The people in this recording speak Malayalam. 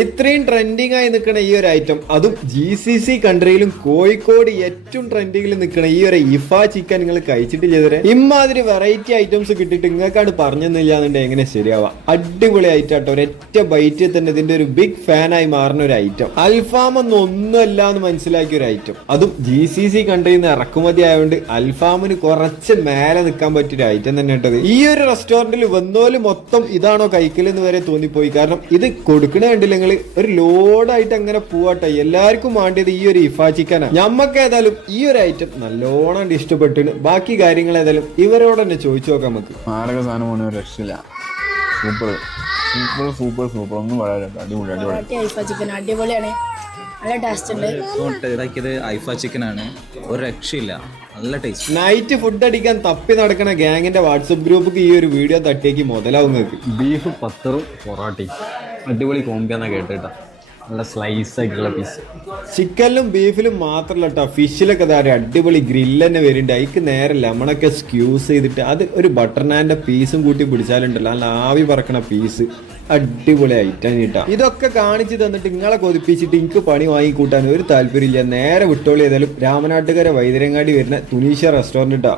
ഇത്രയും ട്രെൻഡിങ് ആയി നിൽക്കുന്ന ഈ ഒരു ഐറ്റം, അതും GCC കൺട്രിയിലും കോഴിക്കോട് ഏറ്റവും ട്രെൻഡിങ്ങിൽ നിൽക്കുന്ന ഈ ഒരു ഇഫ ചിക്കൻ നിങ്ങൾ കഴിച്ചിട്ടില്ലേ? ഇമ്മാതിരി വെറൈറ്റി ഐറ്റംസ് കിട്ടിയിട്ട് നിങ്ങൾക്കാണ് പറഞ്ഞെന്നില്ലാന്നുണ്ടെങ്കിൽ എങ്ങനെ ശരിയാവാം? അടിപൊളി ഐറ്റം ആട്ടോ, ഒരൊറ്റ ബൈറ്റിൽ തന്നെ ഇതിന്റെ ഒരു ബിഗ് ഫാനായി മാറുന്ന ഒരു ഐറ്റം. അൽഫാം ഒന്നുമല്ല എന്ന് മനസ്സിലാക്കിയ ഒരു ഐറ്റം, അതും GCC കൺട്രിയിൽ നിന്ന് ഇറക്കുമതി ആയതുകൊണ്ട് അൽഫാമിന് കുറച്ച് മേലെ നിൽക്കാൻ പറ്റിയൊരു ഐറ്റം തന്നെ കേട്ടത്. ഈ ഒരു റെസ്റ്റോറന്റിൽ വന്നോല് മൊത്തം ഇതാണോ കഴിക്കലെന്ന് വരെ തോന്നിപ്പോയി. കാരണം ഇത് കൊടുക്കണ കണ്ടില്ല നിങ്ങൾ, ഒരു ലോഡായിട്ട് അങ്ങനെ പോവാട്ടെ. എല്ലാവർക്കും വേണ്ടിയത് ഈ ഒരു ഇഫ ചിക്കനാണ്. ഞമ്മക്ക് ഏതായാലും ഈ ഒരു ഐറ്റം നല്ലോണം ഇഷ്ടപ്പെട്ടിട്ട് ബാക്കി കാര്യങ്ങൾ ഏതായാലും ഇവരോട് തന്നെ ചോദിച്ചു നോക്കാം. നമുക്ക് സാധനം രക്ഷയില്ല. സൂപ്പർ സൂപ്പർ സൂപ്പർ സൂപ്പർ, ഒന്നും പറയാനില്ല. അടിപൊളിയാണ്, നല്ല ടേസ്റ്റ് ഉണ്ട്. ഇതാക്കിയത് ഐഫ ചിക്കൻ ആണ്, ഒരു രക്ഷയില്ല, നല്ല ടേസ്റ്റ്. നൈറ്റ് ഫുഡ് അടിക്കാൻ തപ്പി നടക്കണ ഗ്യാങ്ങിന്റെ വാട്സപ്പ് ഗ്രൂപ്പ് ഈ ഒരു വീഡിയോ തട്ടിയേക്ക് മുതലാവും. ബീഫ് പത്തറും പൊറാട്ടയും അടിപൊളി കോമ്പിയാന്നാ കേട്ടിട്ടാ. നല്ല സ്ലൈസ് ആയിട്ടുള്ള പീസ്. ചിക്കനിലും ബീഫിലും മാത്രമല്ല കേട്ടോ, ഫിഷിലൊക്കെ അടിപൊളി ഗ്രില്ല് തന്നെ വരുന്നുണ്ട്. അതിക്ക് നേരെ ലെമണൊക്കെ സ്ക്യൂസ് ചെയ്തിട്ട് അത് ഒരു ബട്ടർ നാൻ്റെ പീസും കൂട്ടി പിടിച്ചാലുണ്ടല്ലോ, നല്ല ആവി പറക്കണ പീസ്. അടിപൊളി ഐറ്റം കിട്ടാം. ഇതൊക്കെ കാണിച്ചു തന്നിട്ട് നിങ്ങളെ കൊതിപ്പിച്ചിട്ട് എനിക്ക് പണി വാങ്ങിക്കൂട്ടാൻ ഒരു താല്പര്യമില്ല. നേരെ വിട്ടോളി. ഏതായാലും രാമനാട്ടുകര വൈദ്യരങ്ങാടി വരുന്ന തുനീഷ്യ റെസ്റ്റോറൻറ്റ് കേട്ടോ.